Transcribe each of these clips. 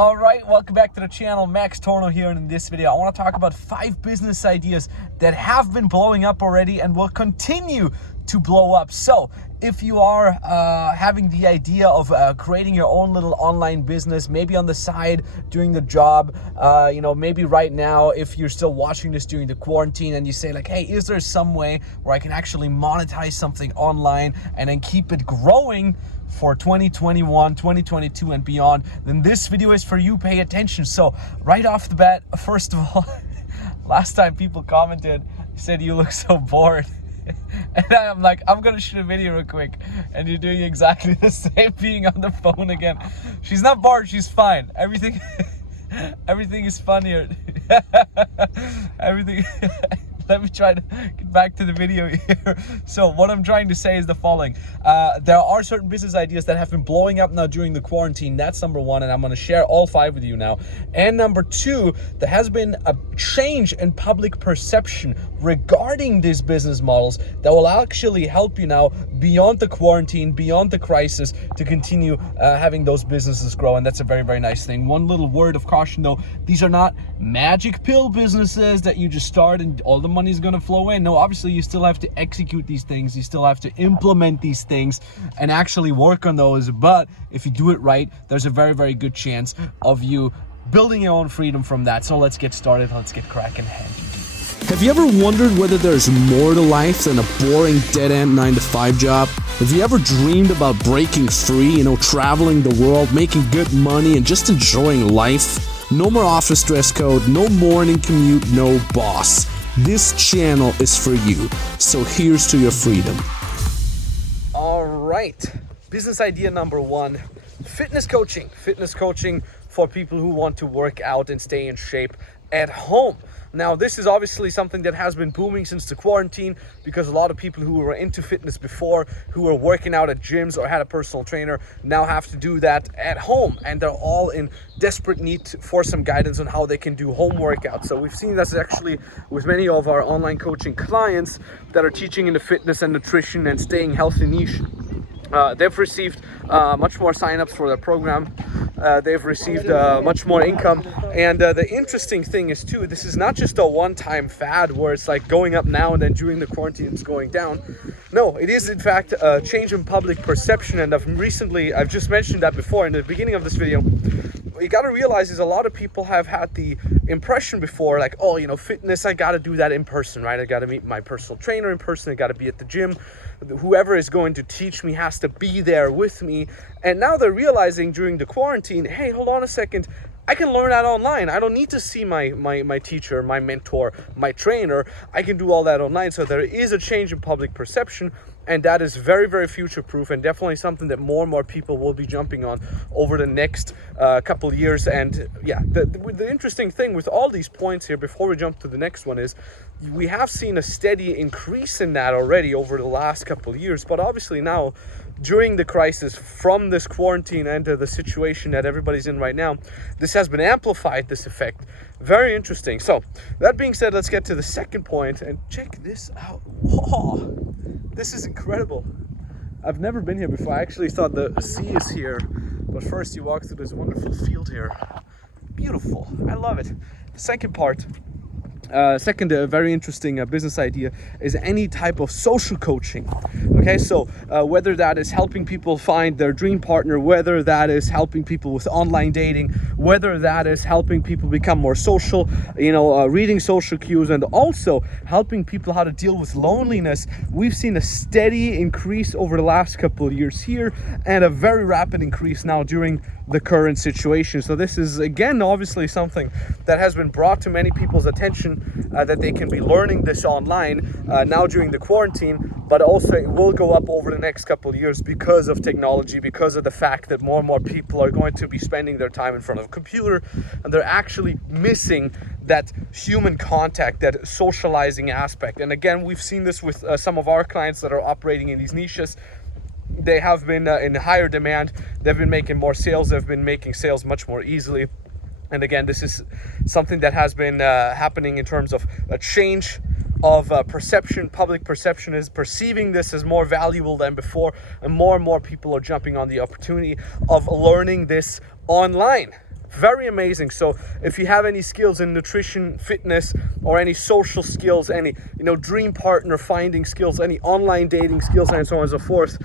All right, welcome back to the channel. Max Tornow here, and in this video I want to talk about 5 business ideas that have been blowing up already and will continue to blow up. So if you are having the idea of creating your own little online business, maybe on the side doing the job, maybe right now if you're still watching this during the quarantine and you say like, hey, is there some way where I can actually monetize something online and then keep it growing for 2021, 2022 and beyond, then this video is for you. Pay attention. So right off the bat, first of all, last time people commented, said you look so bored. And I'm like, I'm gonna shoot a video real quick, and you're doing exactly the same, being on the phone again. She's not bored, she's fine. Everything is fun here. Everything let me try to get back to the video here. So what I'm trying to say is the following. There are certain business ideas that have been blowing up now during the quarantine. That's number 1, and I'm going to share all 5 with you now. And number 2, there has been a change in public perception regarding these business models that will actually help you now beyond the quarantine, beyond the crisis, to continue having those businesses grow. And that's a very, very nice thing. One little word of caution though, these are not magic pill businesses that you just start and all the money is going to flow in. No, obviously you still have to execute these things, you still have to implement these things and actually work on those. But if you do it right, there's a very, very good chance of you building your own freedom from that. So let's get started, let's get cracking. Have you ever wondered whether there's more to life than a boring dead-end 9-to-5 job? Have you ever dreamed about breaking free, traveling the world, making good money, and just enjoying life? No more office dress code, no morning commute, no boss. This channel is for you, so here's to your freedom. All right, business idea number 1, fitness coaching. Fitness coaching for people who want to work out and stay in shape at home. Now, this is obviously something that has been booming since the quarantine, because a lot of people who were into fitness before, who were working out at gyms or had a personal trainer, now have to do that at home, and they're all in desperate need for some guidance on how they can do home workouts. So we've seen this actually with many of our online coaching clients that are teaching in the fitness and nutrition and staying healthy niche. They've received much more signups for their program. They've received much more income. And the interesting thing is too, this is not just a one-time fad where it's like going up now and then during the quarantine it's going down. No, it is in fact a change in public perception. And I've just mentioned that before in the beginning of this video. What you got to realize is a lot of people have had the impression before, like, oh, fitness, I got to do that in person, right? I got to meet my personal trainer in person. I got to be at the gym. Whoever is going to teach me has to be there with me. And now they're realizing during the quarantine, hey, hold on a second, I can learn that online. I don't need to see my teacher, my mentor, my trainer. I can do all that online. So there is a change in public perception, and that is very, very future-proof, and definitely something that more and more people will be jumping on over the next couple of years. And yeah, the interesting thing with all these points here, before we jump to the next one, is we have seen a steady increase in that already over the last couple of years. But obviously now, during the crisis, from this quarantine and the situation that everybody's in right now, this has been amplified, this effect. Very interesting. So that being said, let's get to the second point, and check this out. Whoa, this is incredible. I've never been here before. I actually thought the sea is here, but first you walk through this wonderful field here. Beautiful, I love it. The second part, very interesting business idea is any type of social coaching. Okay, so whether that is helping people find their dream partner, whether that is helping people with online dating, whether that is helping people become more social, reading social cues, and also helping people how to deal with loneliness. We've seen a steady increase over the last couple of years here, and a very rapid increase now during the current situation. So this is, again, obviously something that has been brought to many people's attention, that they can be learning this online now during the quarantine, but also it will go up over the next couple of years because of technology, because of the fact that more and more people are going to be spending their time in front of a computer, and they're actually missing that human contact, that socializing aspect. And again, we've seen this with some of our clients that are operating in these niches. They have been in higher demand. They've been making more sales. They've been making sales much more easily. And again, this is something that has been happening in terms of a change of perception. Public perception is perceiving this as more valuable than before, and more people are jumping on the opportunity of learning this online. Very amazing. So if you have any skills in nutrition, fitness, or any social skills, any dream partner finding skills, any online dating skills, and so on and so forth,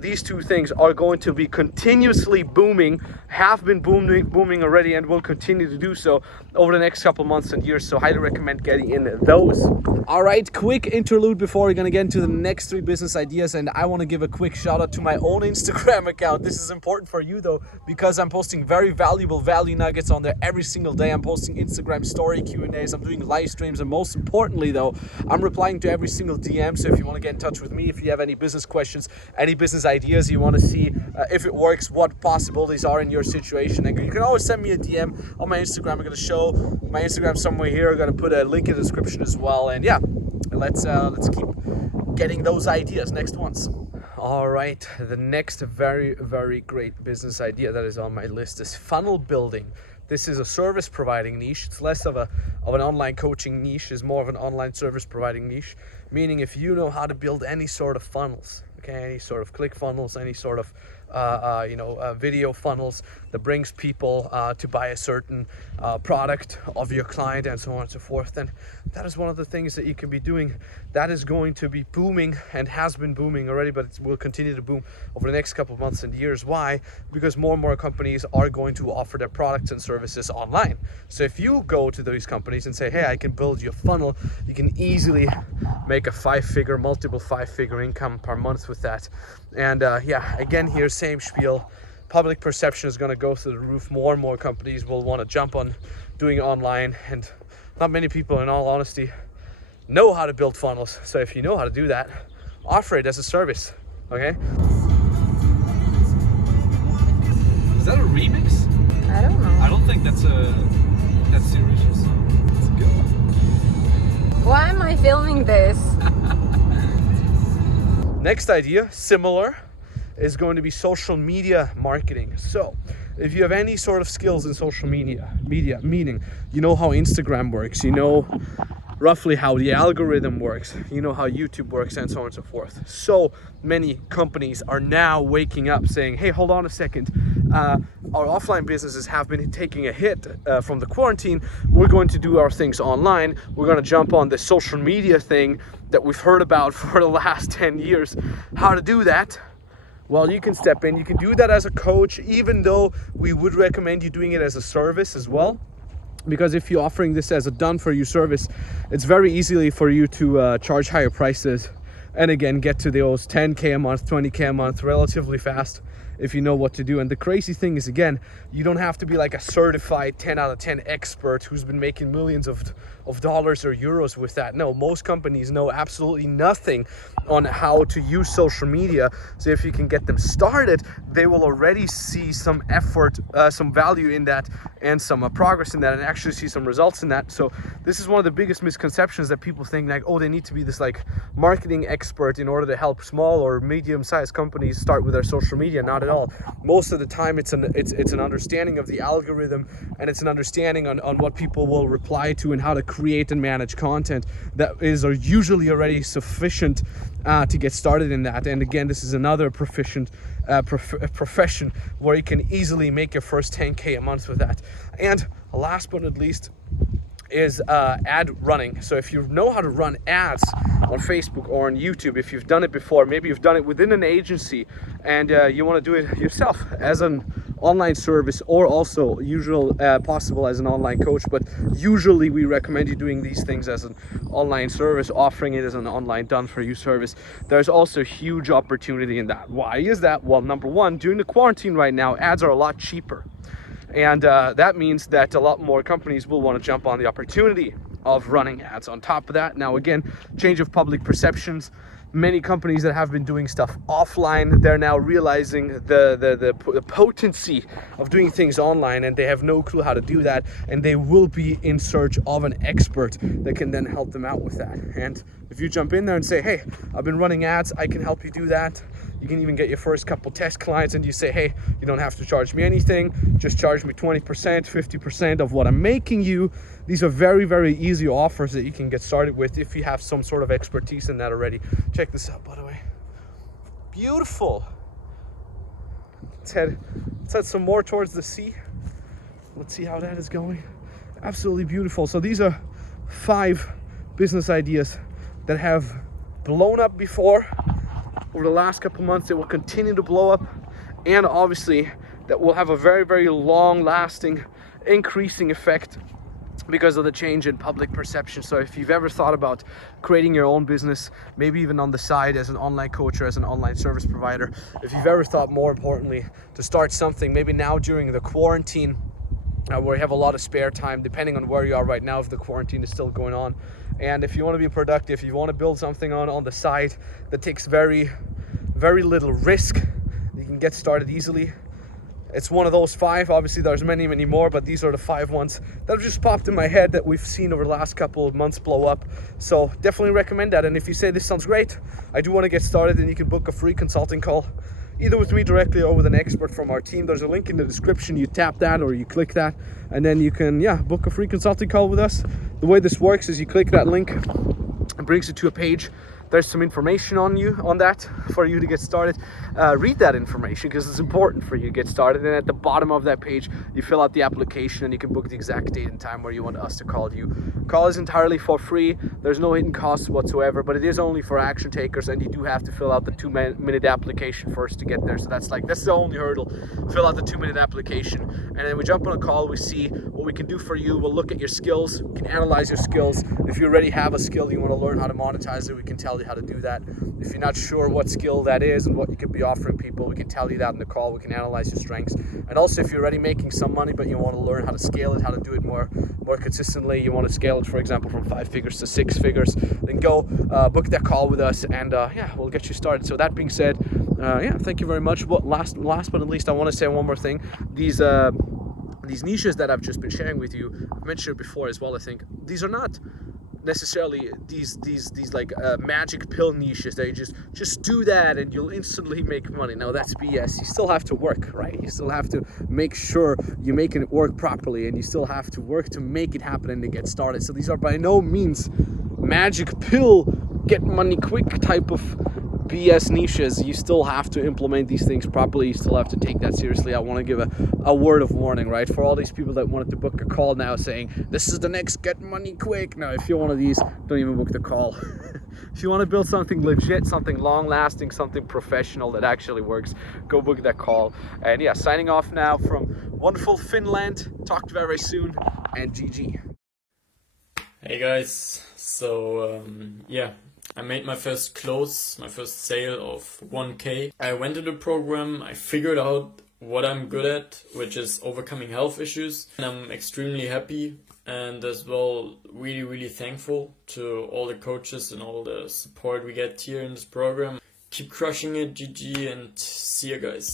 these two things are going to be continuously booming, have been booming already, and will continue to do so over the next couple months and years. So highly recommend getting in those. All right, quick interlude before we're gonna get into the next 3 business ideas, and I want to give a quick shout out to my own Instagram account. This is important for you though, because I'm posting very valuable value nuggets on there every single day. I'm posting Instagram story Q&As, I'm doing live streams, and most importantly though, I'm replying to every single DM. So if you want to get in touch with me, if you have any business questions, any business ideas, you want to see if it works, what possibilities are in your situation, and you can always send me a DM on my Instagram. I'm going to show my Instagram somewhere here. I'm going to put a link in the description as well. And yeah, let's keep getting those ideas next ones. All right, the next very, very great business idea that is on my list is funnel building. This is a service providing niche. It's less of an online coaching niche, it's more of an online service providing niche, meaning if you know how to build any sort of funnels, okay, any sort of click funnels, any sort of video funnels that brings people to buy a certain product of your client and so on and so forth, then that is one of the things that you can be doing. That is going to be booming and has been booming already, but it will continue to boom over the next couple of months and years. Why? Because more and more companies are going to offer their products and services online. So if you go to these companies and say, hey, I can build you a funnel, you can easily make a multiple five-figure income per month with that. And yeah, again here, same spiel. Public perception is going to go through the roof. More and more companies will want to jump on doing online, and not many people, in all honesty, know how to build funnels. So if you know how to do that, offer it as a service. Okay? Is that a remix? I don't know. I don't think that's the original song. It's a good one. Why am I filming this? Next idea, similar, is going to be social media marketing. So if you have any sort of skills in social media, meaning you know how Instagram works, you know roughly how the algorithm works, you know how YouTube works, and so on and so forth. So many companies are now waking up saying, hey, hold on a second, our offline businesses have been taking a hit from the quarantine. We're going to do our things online. We're going to jump on the social media thing that we've heard about for the last 10 years. How to do that? Well, you can step in. You can do that as a coach, even though we would recommend you doing it as a service as well. Because if you're offering this as a done-for-you service, it's very easily for you to charge higher prices, and again, get to those 10K a month, 20K a month relatively fast if you know what to do. And the crazy thing is, again, you don't have to be like a certified 10 out of 10 expert who's been making millions of dollars or euros with that. No, most companies know absolutely nothing on how to use social media. So if you can get them started, they will already see some effort, some value in that, and some progress in that, and actually see some results in that. So this is one of the biggest misconceptions, that people think like, oh, they need to be this like marketing expert in order to help small or medium-sized companies start with their social media. Not at all. Most of the time it's an understanding of the algorithm, and it's an understanding on what people will reply to and how to create and manage content that is usually already sufficient to get started in that. And again, this is another profession where you can easily make your first 10K a month with that. And last but not least is ad running. So if you know how to run ads on Facebook or on YouTube, if you've done it before, maybe you've done it within an agency, and you want to do it yourself as an online service, or also possible as an online coach, but usually we recommend you doing these things as an online service, offering it as an online done-for-you service. There's also huge opportunity in that. Why is that? Well, number one, during the quarantine right now, ads are a lot cheaper. And that means that a lot more companies will want to jump on the opportunity of running ads. On top of that, now again, change of public perceptions. Many companies that have been doing stuff offline, they're now realizing the potency of doing things online, and they have no clue how to do that, and they will be in search of an expert that can then help them out with that. And if you jump in there and say, hey, I've been running ads, I can help you do that. You can even get your first couple test clients, and you say, hey, you don't have to charge me anything, just charge me 20%, 50% of what I'm making you. These are very, very easy offers that you can get started with if you have some sort of expertise in that already. Check this out, by the way. Beautiful. Let's head some more towards the sea. Let's see how that is going. Absolutely beautiful. So these are 5 business ideas that have blown up before. Over the last couple months, it will continue to blow up, and obviously that will have a very, very long lasting increasing effect because of the change in public perception. So if you've ever thought about creating your own business, maybe even on the side as an online coach or as an online service provider, if you've ever thought, more importantly, to start something, maybe now during the quarantine, where you have a lot of spare time, depending on where you are right now, if the quarantine is still going on. And if you want to be productive, you want to build something on the side that takes very, very little risk, you can get started easily. It's one of those 5. Obviously, there's many, many more, but these are the 5 ones that have just popped in my head that we've seen over the last couple of months blow up. So definitely recommend that. And if you say this sounds great, I do want to get started, then you can book a free consulting call, either with me directly or with an expert from our team. There's a link in the description. You tap that or you click that, and then you can, book a free consulting call with us. The way this works is you click that link, it brings you to a page. There's some information on that for you to get started. Read that information because it's important for you to get started. And at the bottom of that page, you fill out the application and you can book the exact date and time where you want us to call you. Call is entirely for free. There's no hidden costs whatsoever, but it is only for action takers, and you do have to fill out the 2-minute application first to get there. So that's the only hurdle. Fill out the 2-minute application, and then we jump on a call. We see what we can do for you. We'll look at your skills. We can analyze your skills. If you already have a skill, you want to learn how to monetize it, we can tell you how to do that. If you're not sure what skill that is and what you could be offering people, we can tell you that in the call. We can analyze your strengths. And also, if you're already making some money but you want to learn how to scale it, how to do it more consistently, you want to scale it, for example, from 5 figures to 6 figures, then go book that call with us, and we'll get you started. So that being said, thank you very much. Last but not least, I want to say one more thing. These niches that I've just been sharing with you, I've mentioned it before as well. I think these are not necessarily these like magic pill niches that you just do that and you'll instantly make money. No, that's BS. You still have to work, right? You still have to make sure you're making it work properly, and you still have to work to make it happen and to get started. So these are by no means magic pill, get money quick type of BS niches. You still have to implement these things properly. You still have to take that seriously. I want to give a word of warning, right? For all these people that wanted to book a call now saying, this is the next get money quick. No, if you're one of these, don't even book the call. If you want to build something legit, something long lasting, something professional that actually works, go book that call. And signing off now from wonderful Finland. Talk to you very soon, and GG. Hey guys, so I made my first close, my first sale of 1K. I went to the program, I figured out what I'm good at, which is overcoming health issues, and I'm extremely happy and as well really, really thankful to all the coaches and all the support we get here in this program. Keep crushing it, GG, and see you guys.